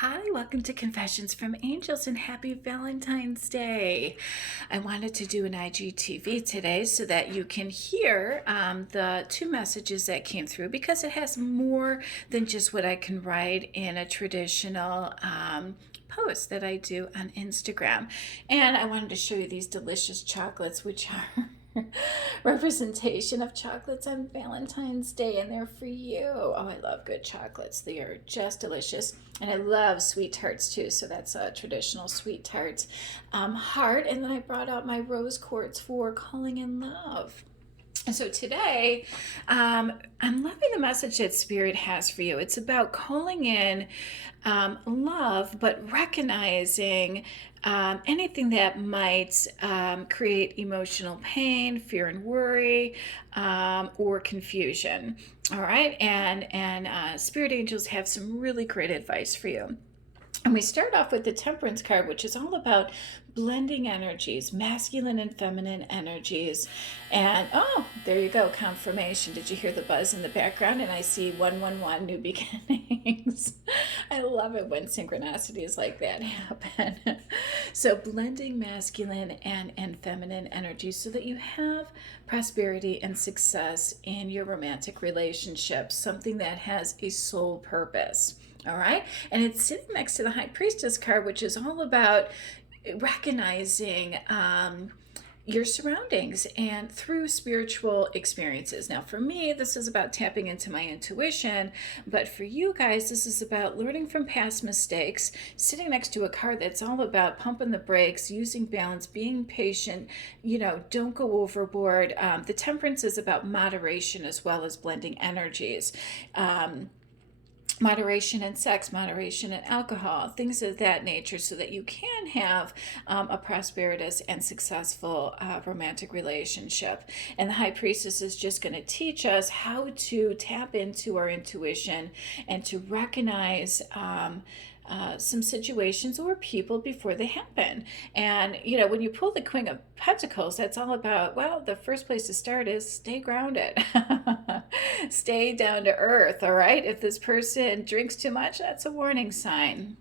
Hi, welcome to Confessions from Angels and happy Valentine's Day. I wanted to do an IGTV today so that you can hear the two messages that came through because it has more than just what I can write in a traditional post that I do on Instagram. And I wanted to show you these delicious chocolates, which are representation of chocolates on Valentine's Day, and they're for you. Oh, I love good chocolates. They are just delicious. And I love sweet tarts too. So that's a traditional sweet tarts heart. And then I brought out my rose quartz for calling in love. And so today, I'm loving the message that Spirit has for you. It's about calling in love, but recognizing anything that might create emotional pain, fear and worry, or confusion. All right, and Spirit Angels have some really great advice for you. And we start off with the Temperance card, which is all about blending energies, masculine and feminine energies. And oh, there you go, confirmation. Did you hear the buzz in the background? And I see 111, new beginnings. I love it when synchronicities like that happen. So blending masculine and feminine energies so that you have prosperity and success in your romantic relationships, something that has a soul purpose. All right. And it's sitting next to the High Priestess card, which is all about recognizing your surroundings and through spiritual experiences. Now, for me, this is about tapping into my intuition. But for you guys, this is about learning from past mistakes, sitting next to a card that's all about pumping the brakes, using balance, being patient, don't go overboard. The Temperance is about moderation as well as blending energies. Moderation in sex, moderation in alcohol, things of that nature, so that you can have a prosperous and successful romantic relationship. And the High Priestess is just going to teach us how to tap into our intuition and to recognize some situations or people before they happen. And, when you pull the Queen of Pentacles, that's all about, well, the first place to start is stay grounded. Stay down to earth, all right? If this person drinks too much, that's a warning sign.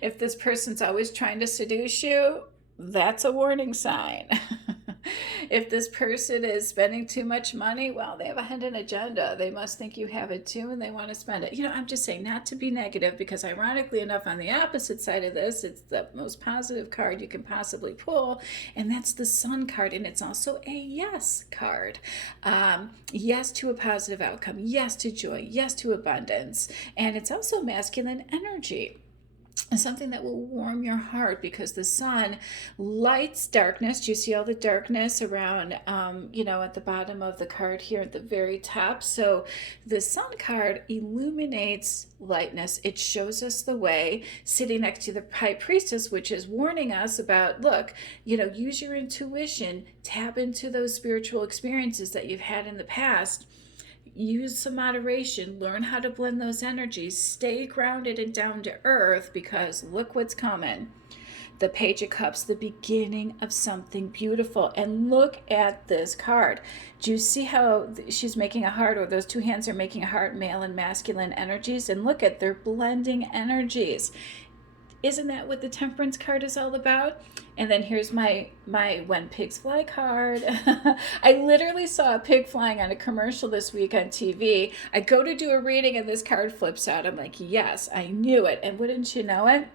If this person's always trying to seduce you, that's a warning sign. If this person is spending too much money, well, they have a hidden agenda. They must think you have it too and they want to spend it. I'm just saying not to be negative, because ironically enough, on the opposite side of this, it's the most positive card you can possibly pull, and that's the Sun card, and it's also a yes card. Yes to a positive outcome, yes to joy, yes to abundance, and it's also masculine energy. Something that will warm your heart, because the sun lights darkness. Do you see all the darkness around, at the bottom of the card here at the very top? So the sun card illuminates lightness. It shows us the way, sitting next to the High Priestess, which is warning us about, look, use your intuition, tap into those spiritual experiences that you've had in the past. Use some moderation, learn how to blend those energies, stay grounded and down to earth, because look what's coming. The Page of Cups, the beginning of something beautiful. And look at this card. Do you see how she's making a heart, or those two hands are making a heart, male and masculine energies? And look at, they're blending energies. Isn't that what the Temperance card is all about? And then here's my When Pigs Fly card. I literally saw a pig flying on a commercial this week on TV. I go to do a reading and this card flips out. I'm like, yes, I knew it. And wouldn't you know it?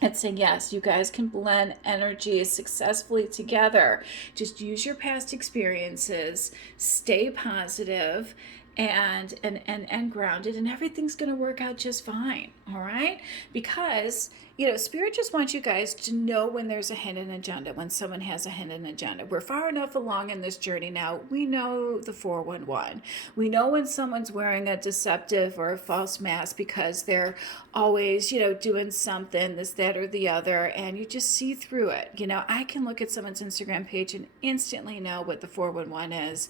It's saying, yes, you guys can blend energies successfully together. Just use your past experiences, stay positive, and grounded, and everything's going to work out just fine. All right, because Spirit just wants you guys to know when there's a hidden agenda, when someone has a hidden agenda. We're far enough along in this journey now. We know the 411. We know when someone's wearing a deceptive or a false mask, because they're always doing something, this, that, or the other, and you just see through it. I can look at someone's Instagram page and instantly know what the 411 is.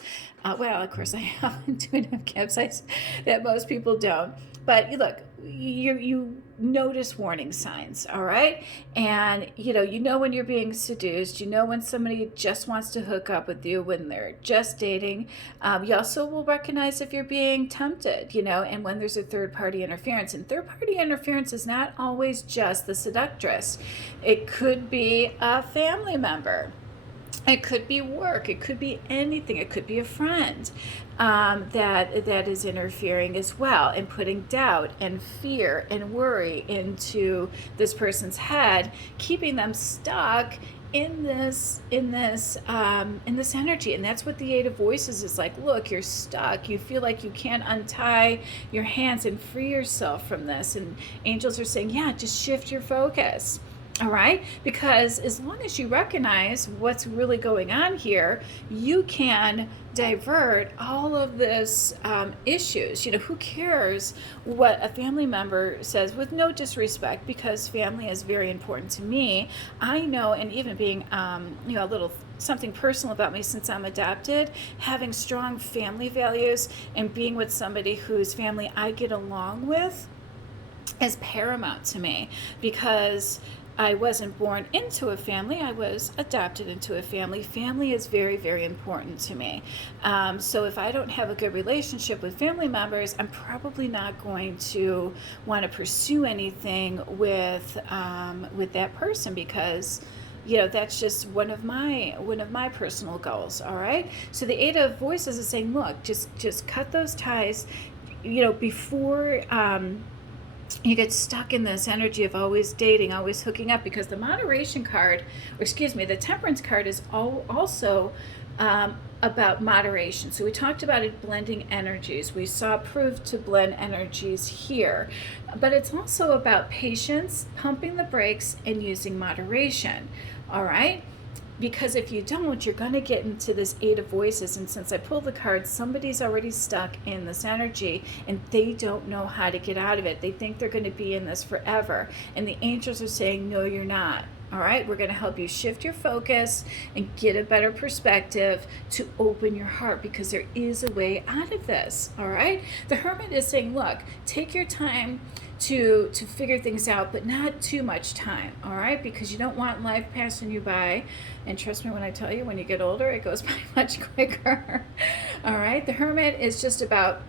Well, of course, I have intuitive gifts that most people don't. But look, you notice warning signs, all right? And you know when you're being seduced, you know when somebody just wants to hook up with you, when they're just dating. You also will recognize if you're being tempted, and when there's a third party interference. And third party interference is not always just the seductress. It could be a family member. It could be work. It could be anything. It could be a friend that is interfering as well, and putting doubt and fear and worry into this person's head, keeping them stuck in this energy. And that's what the Eight of Voices is like. Look, you're stuck. You feel like you can't untie your hands and free yourself from this. And angels are saying, yeah, just shift your focus. All right, because as long as you recognize what's really going on here, you can divert all of this issues. Who cares what a family member says, with no disrespect, because family is very important to me. I know, and even being a little something personal about me, since I'm adopted, having strong family values and being with somebody whose family I get along with is paramount to me, because I wasn't born into a family. I was adopted into a family. Family is very, very important to me. So if I don't have a good relationship with family members, I'm probably not going to want to pursue anything with that person, because that's just one of my personal goals. All right. So the Eight of Voices is saying, look, just cut those ties. Before you get stuck in this energy of always dating, always hooking up, because the moderation card, the temperance card is also about moderation. So we talked about it blending energies. We saw proof to blend energies here, but it's also about patience, pumping the brakes, and using moderation. All right. Because if you don't, you're going to get into this Eight of Voices. And since I pulled the card, somebody's already stuck in this energy and they don't know how to get out of it. They think they're going to be in this forever. And the angels are saying, no, you're not. All right, we're going to help you shift your focus and get a better perspective to open your heart, because there is a way out of this. All right, the Hermit is saying, look, take your time to figure things out, but not too much time. All right, because you don't want life passing you by. And trust me when I tell you, when you get older, it goes by much quicker. All right, the Hermit is just about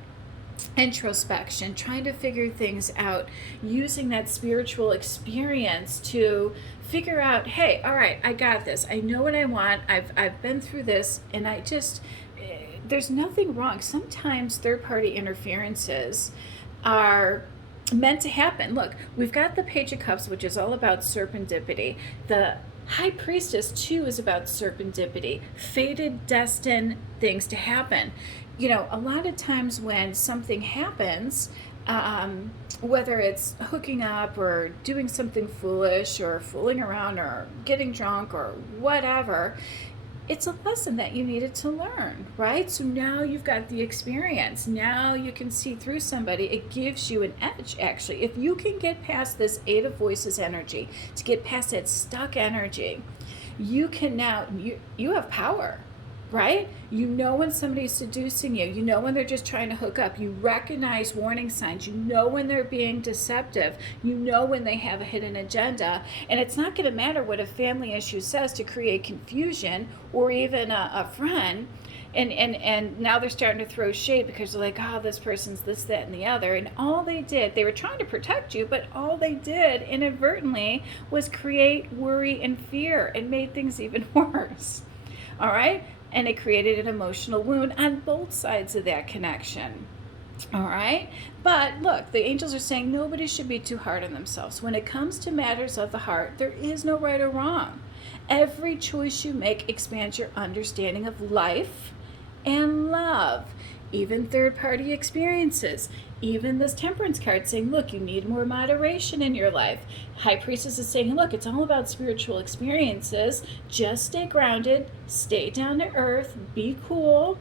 introspection, trying to figure things out, using that spiritual experience to figure out, hey, all right, I got this. I know what I want. I've been through this, and there's nothing wrong. Sometimes third-party interferences are meant to happen. Look, we've got the Page of Cups, which is all about serendipity. The High Priestess, too, is about serendipity, fated, destined things to happen. A lot of times when something happens, whether it's hooking up or doing something foolish or fooling around or getting drunk or whatever, it's a lesson that you needed to learn, right? So now you've got the experience. Now you can see through somebody. It gives you an edge, actually. If you can get past this Eight of Voices energy, to get past that stuck energy, you can now, you have power. Right? You know when somebody's seducing you. You know when they're just trying to hook up. You recognize warning signs. You know when they're being deceptive. You know when they have a hidden agenda. And it's not going to matter what a family issue says to create confusion, or even a friend. And now they're starting to throw shade, because they're like, oh, this person's this, that, and the other. And all they did, they were trying to protect you, but all they did inadvertently was create worry and fear and made things even worse. All right? And it created an emotional wound on both sides of that connection. All right? But look, the angels are saying nobody should be too hard on themselves. When it comes to matters of the heart, there is no right or wrong. Every choice you make expands your understanding of life and love. Even third-party experiences. Even this Temperance card saying, look, you need more moderation in your life. High Priestess is saying, look, it's all about spiritual experiences. Just stay grounded, stay down to earth, be cool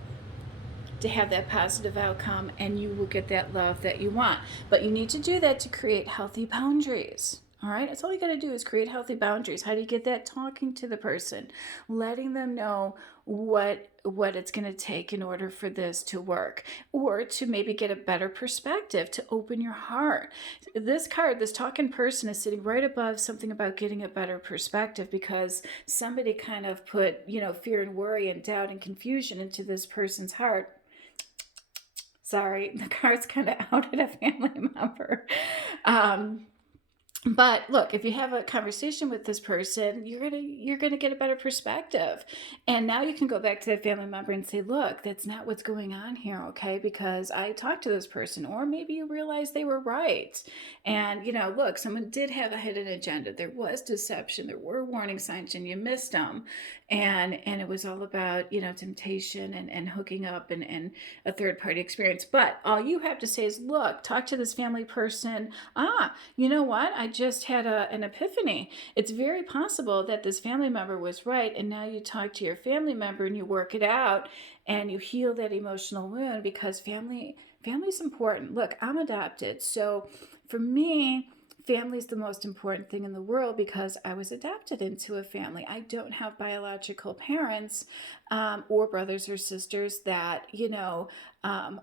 to have that positive outcome, and you will get that love that you want. But you need to do that to create healthy boundaries. All right, that's all you got to do is create healthy boundaries. How do you get that? Talking to the person, letting them know what it's going to take in order for this to work, or to maybe get a better perspective, to open your heart. This card, this talking person, is sitting right above something about getting a better perspective, because somebody kind of put, fear and worry and doubt and confusion into this person's heart. Sorry, the card's kind of outed a family member. But look, if you have a conversation with this person, you're gonna get a better perspective, and now you can go back to that family member and say, "Look, that's not what's going on here, okay? Because I talked to this person, or maybe you realize they were right, and look, someone did have a hidden agenda. There was deception. There were warning signs, and you missed them, and it was all about temptation and hooking up and a third party experience. But all you have to say is, look, talk to this family person. You know what? I just had an epiphany. It's very possible that this family member was right, and now you talk to your family member and you work it out and you heal that emotional wound, because family's important. Look, I'm adopted, so for me, family is the most important thing in the world, because I was adopted into a family. I don't have biological parents or brothers or sisters that,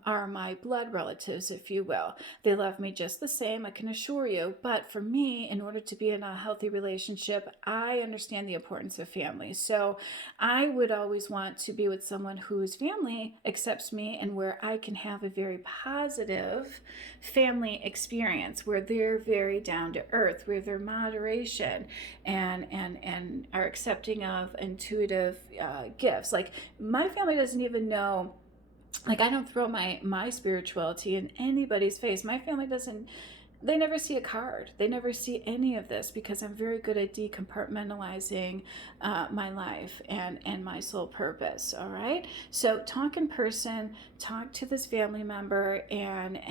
are my blood relatives, if you will. They love me just the same, I can assure you. But for me, in order to be in a healthy relationship, I understand the importance of family. So I would always want to be with someone whose family accepts me, and where I can have a very positive family experience, where they're very down to earth, where they're moderation and are accepting of intuitive gifts. Like, my family doesn't even know, like, I don't throw my spirituality in anybody's face. My family doesn't, they never see a card. They never see any of this, because I'm very good at decompartmentalizing my life and my soul purpose. All right. So talk in person, talk to this family member, and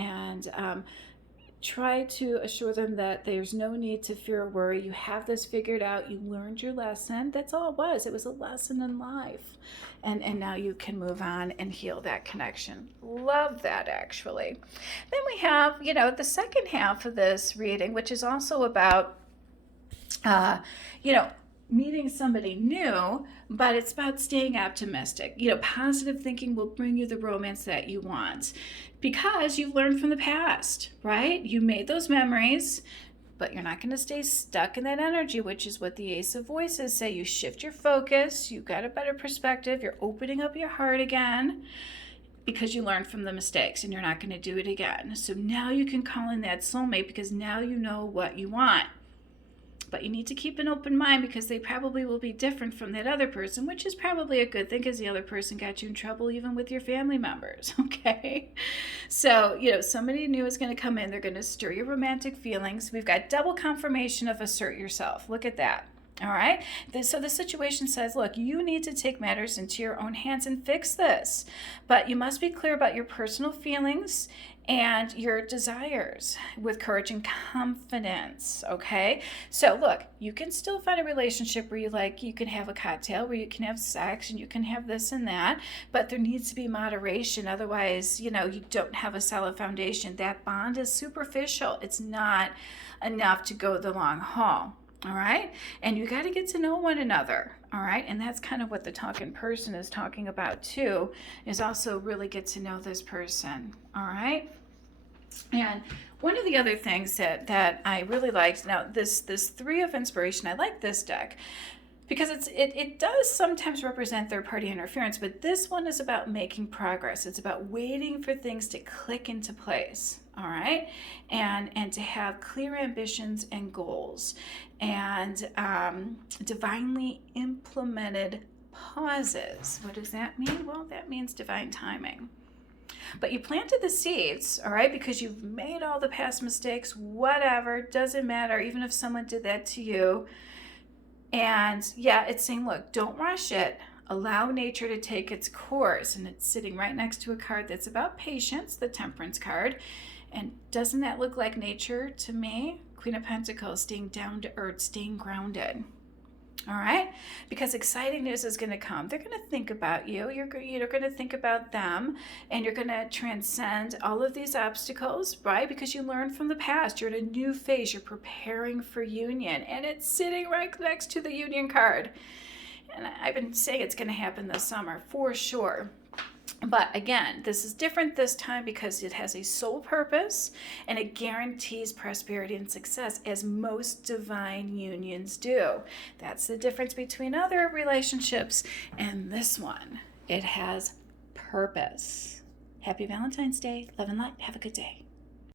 try to assure them that there's no need to fear or worry. You have this figured out. You learned your lesson. That's all it was. It was a lesson in life. And now you can move on and heal that connection. Love that, actually. Then we have, the second half of this reading, which is also about, meeting somebody new, but it's about staying optimistic. Positive thinking will bring you the romance that you want, because you've learned from the past, right? You made those memories, but you're not going to stay stuck in that energy, which is what the Ace of Voices say. You shift your focus, you've got a better perspective, you're opening up your heart again, because you learned from the mistakes and you're not going to do it again. So now you can call in that soulmate, because now you know what you want. But you need to keep an open mind, because they probably will be different from that other person, which is probably a good thing, because the other person got you in trouble even with your family members, okay? So, somebody new is going to come in. They're going to stir your romantic feelings. We've got double confirmation of assert yourself. Look at that. All right. So the situation says, look, you need to take matters into your own hands and fix this. But you must be clear about your personal feelings and your desires with courage and confidence. Okay. So look, you can still find a relationship where you can have a cocktail, where you can have sex, and you can have this and that, but there needs to be moderation. Otherwise, you don't have a solid foundation. That bond is superficial. It's not enough to go the long haul. All right. And you got to get to know one another. All right. And that's kind of what the talking person is talking about too, is also really get to know this person. All right. And one of the other things that I really liked, now this Three of Inspiration, I like this deck, because it does sometimes represent third-party interference, but this one is about making progress. It's about waiting for things to click into place, all right? And to have clear ambitions and goals, and divinely implemented pauses. What does that mean? Well, that means divine timing. But you planted the seeds, all right, because you've made all the past mistakes, whatever, doesn't matter, even if someone did that to you. And yeah, it's saying, look, don't rush it. Allow nature to take its course. And it's sitting right next to a card that's about patience, the Temperance card. And doesn't that look like nature to me? Queen of Pentacles, staying down to earth, staying grounded. All right, because exciting news is going to come. They're going to think about you. You're going to think about them, and you're going to transcend all of these obstacles, right? Because you learned from the past. You're in a new phase. You're preparing for union, and it's sitting right next to the union card. And I've been saying it's going to happen this summer for sure. But again, this is different this time because it has a sole purpose and it guarantees prosperity and success, as most divine unions do. That's the difference between other relationships and this one. It has purpose. Happy Valentine's Day. Love and light. Have a good day.